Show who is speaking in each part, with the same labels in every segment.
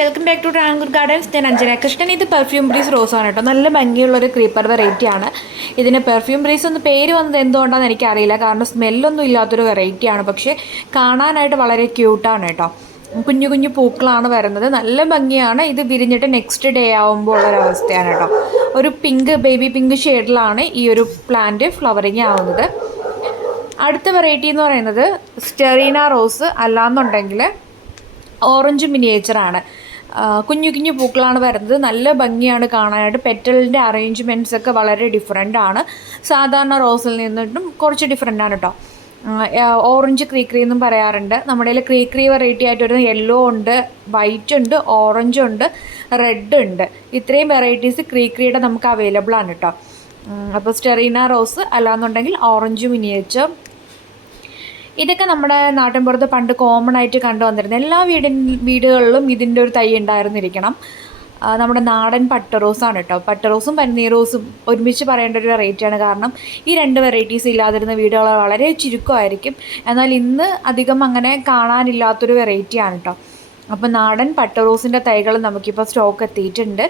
Speaker 1: Welcome back to Travancore gardens ഞാൻ അഞ്ജന കൃഷ്ണൻ. ഇത് perfume breeze rose ആണ് കേട്ടോ. നല്ല ഭംഗിയുള്ള ഒരു ക്രീപ്പർ വെറൈറ്റി ആണ്. ഇതിന് പെർഫ്യൂം ബ്രീസ് എന്ന് പേര് വന്നത് എന്തുകൊണ്ടാണെന്ന് എനിക്കറിയില്ല. കാരണം സ്മെല്ലൊന്നും ഇല്ലാത്തൊരു വെറൈറ്റി ആണ്. പക്ഷേ കാണാനായിട്ട് വളരെ ക്യൂട്ടാണ് കേട്ടോ. കുഞ്ഞു കുഞ്ഞു പൂക്കളാണ് വരുന്നത്. നല്ല ഭംഗിയാണ്. ഇത് വിരിഞ്ഞിട്ട് നെക്സ്റ്റ് ഡേ ആവുമ്പോൾ ആകുമ്പോൾ ഉള്ളൊരവസ്ഥയാണ് കേട്ടോ. ഒരു പിങ്ക് ബേബി പിങ്ക് ഷെയ്ഡിലാണ് ഈ ഒരു പ്ലാന്റ് ഫ്ലവറിങ് ആവുന്നത്. അടുത്ത വെറൈറ്റി എന്ന് പറയുന്നത് സ്റ്റെറീന റോസ് അല്ലാന്നുണ്ടെങ്കിൽ ഓറഞ്ച് മിനിയേച്ചറാണ് കുഞ്ഞു കുഞ്ഞു പൂക്കളാണ് വരുന്നത്. നല്ല ഭംഗിയാണ് കാണാനായിട്ട്. പെറ്റലിന്റെ അറേഞ്ച്മെന്റ്സ് ഒക്കെ വളരെ ഡിഫറെന്റ് ആണ്. സാധാരണ റോസിൽ നിന്നിട്ടും കുറച്ച് ഡിഫറെന്റ് ആണ് കേട്ടോ ഓറഞ്ച് ക്രീക്രി എന്നും പറയാറുണ്ട്. നമ്മുടെ കയ്യിൽ ക്രീക്രി വെറൈറ്റി ആയിട്ട് വരുന്ന യെല്ലോ ഉണ്ട് വൈറ്റ് ഉണ്ട് ഓറഞ്ച് ഉണ്ട് റെഡ് ഉണ്ട്. ഇത്രയും വെറൈറ്റീസ് ക്രീക്രിയുടെ നമുക്ക് അവൈലബിൾ ആണ് കേട്ടോ അപ്പോൾ സ്റ്റെറീന റോസ് അല്ലാന്നുണ്ടെങ്കിൽ ഓറഞ്ച് മിനിയേച്ചർ ഇതൊക്കെ നമ്മുടെ നാട്ടിൻപുറത്ത് പണ്ട് കോമൺ ആയിട്ട് കണ്ടുവന്നിരുന്നത് എല്ലാ വീടിൻ വീടുകളിലും ഇതിന്റെ ഒരു തൈ ഉണ്ടായിരുന്നിരിക്കണം. നമ്മുടെ നാടൻ പട്ടറോസാണ് കേട്ടോ പട്ടറോസും പന്നീർ റോസും ഒരുമിച്ച് പറയേണ്ട ഒരു വെറൈറ്റിയാണ് കാരണം ഈ രണ്ട് വെറൈറ്റീസ് ഇല്ലാതിരുന്ന വീടുകൾ വളരെ ചുരുക്കമായിരിക്കും. എന്നാൽ ഇന്ന് അധികം അങ്ങനെ കാണാനില്ലാത്തൊരു വെറൈറ്റിയാണ് കേട്ടോ അപ്പോൾ നാടൻ പട്ടറോസിന്റെ തൈകൾ നമുക്കിപ്പോൾ സ്റ്റോക്ക് എത്തിയിട്ടുണ്ട്.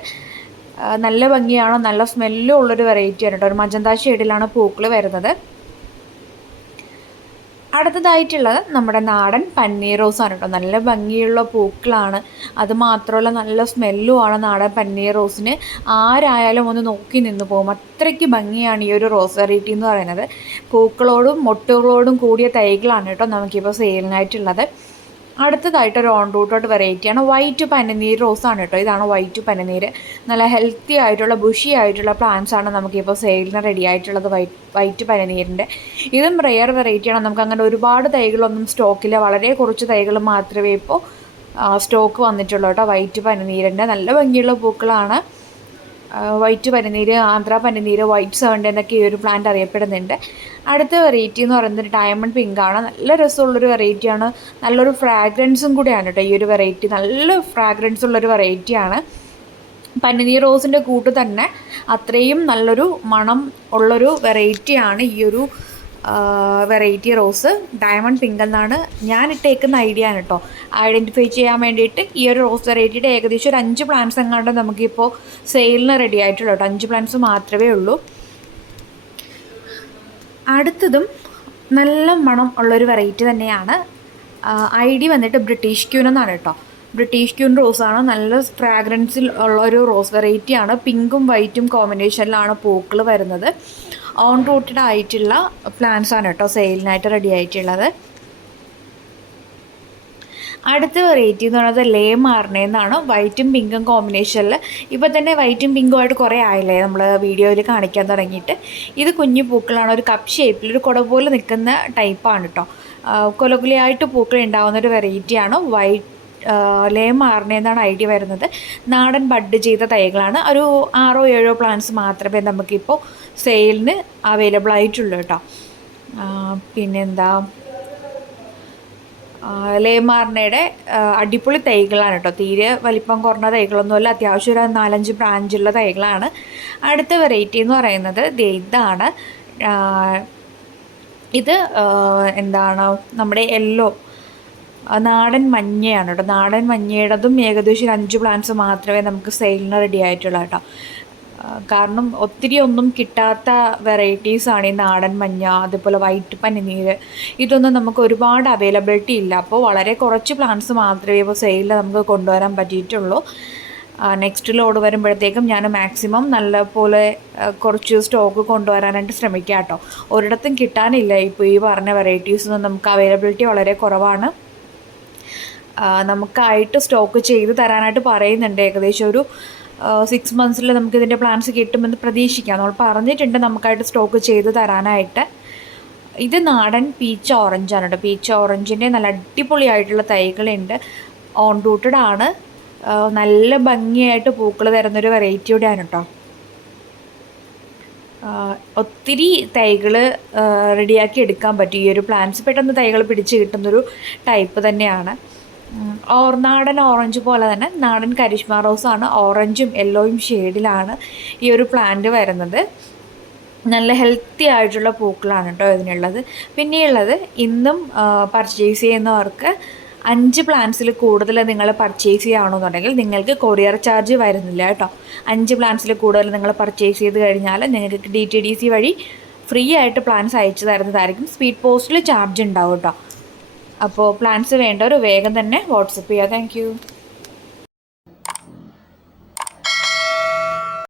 Speaker 1: നല്ല ഭംഗിയാണോ? നല്ല സ്മെല്ലും ഉള്ളൊരു വെറൈറ്റിയാണ് കേട്ടോ ഒരു മജന്ത ഷെയ്ഡിലാണ് പൂക്കൾ വരുന്നത്. അടുത്തതായിട്ടുള്ളത് നമ്മുടെ നാടൻ പന്നീർ ആണ് കേട്ടോ. നല്ല ഭംഗിയുള്ള പൂക്കളാണ്. അത് മാത്രമല്ല നല്ല സ്മെല്ലുമാണ് നാടൻ പന്നീർ റോസിന്. ആരായാലും ഒന്ന് നോക്കി നിന്ന് പോകും. അത്രയ്ക്ക് ഭംഗിയാണ് ഈ ഒരു റോസ് വെറൈറ്റി എന്ന് പറയുന്നത്. പൂക്കളോടും മൊട്ടുകളോടും കൂടിയ തൈകളാണ് കേട്ടോ നമുക്കിപ്പോൾ സെയിലിനായിട്ടുള്ളത്. അടുത്തതായിട്ട് ഒരു ഓൺ റൂട്ടോട്ട് വെറൈറ്റിയാണ്. വൈറ്റ് പനിനീർ റോസാണ് കേട്ടോ. ഇതാണ് വൈറ്റ് പനിനീർ നല്ല ഹെൽത്തി ആയിട്ടുള്ള ബുഷി ആയിട്ടുള്ള പ്ലാന്റ്സ് ആണ് നമുക്കിപ്പോൾ സെയിലിന് റെഡി ആയിട്ടുള്ളത് വൈറ്റ് വൈറ്റ് പനിനീരിന്റെ ഇതും റെയർ വെറൈറ്റിയാണ് നമുക്ക് അങ്ങനെ ഒരുപാട് തൈകളൊന്നും സ്റ്റോക്കില്ല. വളരെ കുറച്ച് തൈകൾ മാത്രമേ ഇപ്പോൾ സ്റ്റോക്ക് വന്നിട്ടുള്ളൂ കേട്ടോ. വൈറ്റ് പനിനീരിന്റെ നല്ല ഭംഗിയുള്ള പൂക്കളാണ്. വൈറ്റ് പനിനീര് ആന്ധ്ര പനിനീര് വൈറ്റ് സെവന്റെ എന്നൊക്കെ ഈ ഒരു പ്ലാന്റ് അറിയപ്പെടുന്നുണ്ട്. അടുത്ത വെറൈറ്റി എന്ന് പറയുന്നത് ഡയമണ്ട് പിങ്ക് ആണ്. നല്ല രസമുള്ളൊരു വെറൈറ്റിയാണ് നല്ലൊരു ഫ്രാഗ്രൻസും കൂടിയാണ് കേട്ടോ ഈ ഒരു വെറൈറ്റി നല്ല ഫ്രാഗ്രൻസ് ഉള്ളൊരു വെറൈറ്റിയാണ് പനിനീർ റോസിന്റെ കൂട്ട് തന്നെ അത്രയും നല്ലൊരു മണം ഉള്ളൊരു വെറൈറ്റിയാണ് ഈ ഒരു വെറൈറ്റി റോസ് ഡയമണ്ട് പിങ്ക് എന്നാണ് ഞാൻ ഇട്ടേക്കുന്ന ഐഡിയ ആണ് കേട്ടോ ഐഡന്റിഫൈ ചെയ്യാൻ വേണ്ടിയിട്ട് ഈ ഒരു റോസ് വെറൈറ്റിയുടെ ഏകദേശം ഒരു അഞ്ച് പ്ലാന്റ്സ് എങ്ങാണ്ട് നമുക്കിപ്പോൾ സെയിലിന് റെഡി ആയിട്ടുള്ളൂ കേട്ടോ അഞ്ച് പ്ലാന്റ്സ് മാത്രമേ ഉള്ളൂ. അടുത്തതും നല്ല മണം ഉള്ളൊരു വെറൈറ്റി തന്നെയാണ്. ഐ ഡി വന്നിട്ട് ബ്രിട്ടീഷ് ക്യൂൻ എന്നാണ് കേട്ടോ. ബ്രിട്ടീഷ് ക്യൂൻ റോസാണ് നല്ല ഫ്രാഗ്രൻസിൽ ഉള്ള ഒരു റോസ് വെറൈറ്റിയാണ് പിങ്കും വൈറ്റും കോമ്പിനേഷനിലാണ് പൂക്കൾ വരുന്നത്. ഓൺ റൂട്ടഡ് ആയിട്ടുള്ള പ്ലാന്റ്സ് ആണ് കേട്ടോ. സെയിലിനായിട്ട് റെഡി ആയിട്ടുള്ളത്. അടുത്ത വെറൈറ്റി എന്ന് പറയുന്നത് ലേ മാർണേന്നാണ് വൈറ്റും പിങ്കും കോമ്പിനേഷനിൽ ഇപ്പോൾ തന്നെ വൈറ്റും പിങ്കും ആയിട്ട് കുറേ ആയില്ലേ നമ്മൾ വീഡിയോയിൽ കാണിക്കാൻ തുടങ്ങിയിട്ട്. ഇത് കുഞ്ഞു പൂക്കളാണ്. ഒരു കപ്പ് ഷേപ്പിൽ ഒരു കുട പോലെ നിൽക്കുന്ന ടൈപ്പാണ് കേട്ടോ കൊലകുലയായിട്ട് പൂക്കൾ ഉണ്ടാകുന്ന ഒരു വെറൈറ്റിയാണ് വൈറ്റ് ലേ മാർണേന്നാണ് ഐഡിയ വരുന്നത്. നാടൻ ബഡ് ചെയ്ത തൈകളാണ്. ഒരു ആറോ ഏഴോ പ്ലാന്റ്സ് മാത്രമേ നമുക്കിപ്പോൾ സെയിലിന് അവൈലബിൾ ആയിട്ടുള്ളൂ കേട്ടോ പിന്നെന്താ? ലേമാർണയുടെ അടിപൊളി തൈകളാണ് കേട്ടോ. തീരെ വലിപ്പം കുറഞ്ഞ തൈകളൊന്നുമല്ല അത്യാവശ്യം ഒരു നാലഞ്ച് ബ്രാഞ്ചുള്ള തൈകളാണ്. അടുത്ത വെറൈറ്റി എന്ന് പറയുന്നത് ഇതാണ്. ഇത് എന്താണ് നമ്മുടെ യെല്ലോ നാടൻ മഞ്ഞയാണ് കേട്ടോ. നാടൻ മഞ്ഞയുടേതും ഏകദേശം ഒരു അഞ്ച് പ്ലാന്റ്സ് മാത്രമേ നമുക്ക് സെയിലിന് റെഡി ആയിട്ടുള്ളൂ കേട്ടോ. കാരണം ഒത്തിരി ഒന്നും കിട്ടാത്ത വെറൈറ്റീസാണ് ഈ നാടൻ മഞ്ഞ അതുപോലെ വൈറ്റ് പനിനീര്. ഇതൊന്നും നമുക്ക് ഒരുപാട് അവൈലബിലിറ്റി ഇല്ല. അപ്പോൾ വളരെ കുറച്ച് പ്ലാന്റ്സ് മാത്രമേ ഇപ്പോൾ സെയിലിൽ നമുക്ക് കൊണ്ടുവരാൻ പറ്റിയിട്ടുള്ളൂ. നെക്സ്റ്റ് ലോഡ് വരുമ്പോഴത്തേക്കും ഞാൻ മാക്സിമം നല്ല പോലെ കുറച്ച് സ്റ്റോക്ക് കൊണ്ടുവരാനായിട്ട് ശ്രമിക്കാം കേട്ടോ. ഒരിടത്തും കിട്ടാനില്ല. ഇപ്പോൾ ഈ പറഞ്ഞ വെറൈറ്റീസൊന്നും നമുക്ക് അവൈലബിലിറ്റി വളരെ കുറവാണ്. നമുക്കായിട്ട് സ്റ്റോക്ക് ചെയ്ത് തരാനായിട്ട് പറയുന്നുണ്ട്. ഏകദേശം ഒരു സിക്സ് മന്ത്സിൽ നമുക്ക് ഇതിന്റെ പ്ലാൻസ് കിട്ടുമെന്ന് പ്രതീക്ഷിക്കാം. നമ്മൾ പറഞ്ഞിട്ടുണ്ട് നമുക്കായിട്ട് സ്റ്റോക്ക് ചെയ്ത് തരാനായിട്ട്. ഇത് നാടൻ പീച്ച് ഓറഞ്ചാണ് കേട്ടോ പീച്ച് ഓറഞ്ചിന്റെ നല്ല അടിപൊളിയായിട്ടുള്ള തൈകളുണ്ട്. ഓൺ റൂട്ടഡ് ആണ് നല്ല ഭംഗിയായിട്ട് പൂക്കൾ തരുന്നൊരു വെറൈറ്റിയുടെയാണ് കേട്ടോ ഒത്തിരി തൈകൾ റെഡിയാക്കി എടുക്കാൻ പറ്റും. ഈ ഒരു പ്ലാന്റ്സ് പെട്ടെന്ന് തൈകൾ പിടിച്ച് കിട്ടുന്നൊരു ടൈപ്പ് തന്നെയാണ്. ഓർ നാടൻ ഓറഞ്ച് പോലെ തന്നെ നാടൻ കരിഷ്മ റോസാണ് ഓറഞ്ചും യെല്ലോയും ഷെയ്ഡിലാണ് ഈ ഒരു പ്ലാന്റ് വരുന്നത്. നല്ല ഹെൽത്തി ആയിട്ടുള്ള പൂക്കളാണ് കേട്ടോ ഇതിനുള്ളത്. പിന്നെയുള്ളത് ഇന്നും പർച്ചേസ് ചെയ്യുന്നവർക്ക് അഞ്ച് പ്ലാൻസിൽ കൂടുതൽ നിങ്ങൾ പർച്ചേസ് ചെയ്യുകയാണെന്നുണ്ടെങ്കിൽ നിങ്ങൾക്ക് കൊറിയർ ചാർജ് വരുന്നില്ല കേട്ടോ. അഞ്ച് പ്ലാൻസിൽ കൂടുതൽ നിങ്ങൾ പർച്ചേസ് ചെയ്ത് കഴിഞ്ഞാൽ നിങ്ങൾക്ക് ഡി ടി ഡി സി വഴി ഫ്രീ ആയിട്ട് പ്ലാന്റ്സ് അയച്ചു തരുന്നതായിരിക്കും. സ്പീഡ് പോസ്റ്റിൽ ചാർജ് ഉണ്ടാവും കേട്ടോ. അപ്പോൾ പ്ലാൻസ് വേണ്ടവർ വേഗം തന്നെ വാട്സപ്പ് ചെയ്യുക താങ്ക്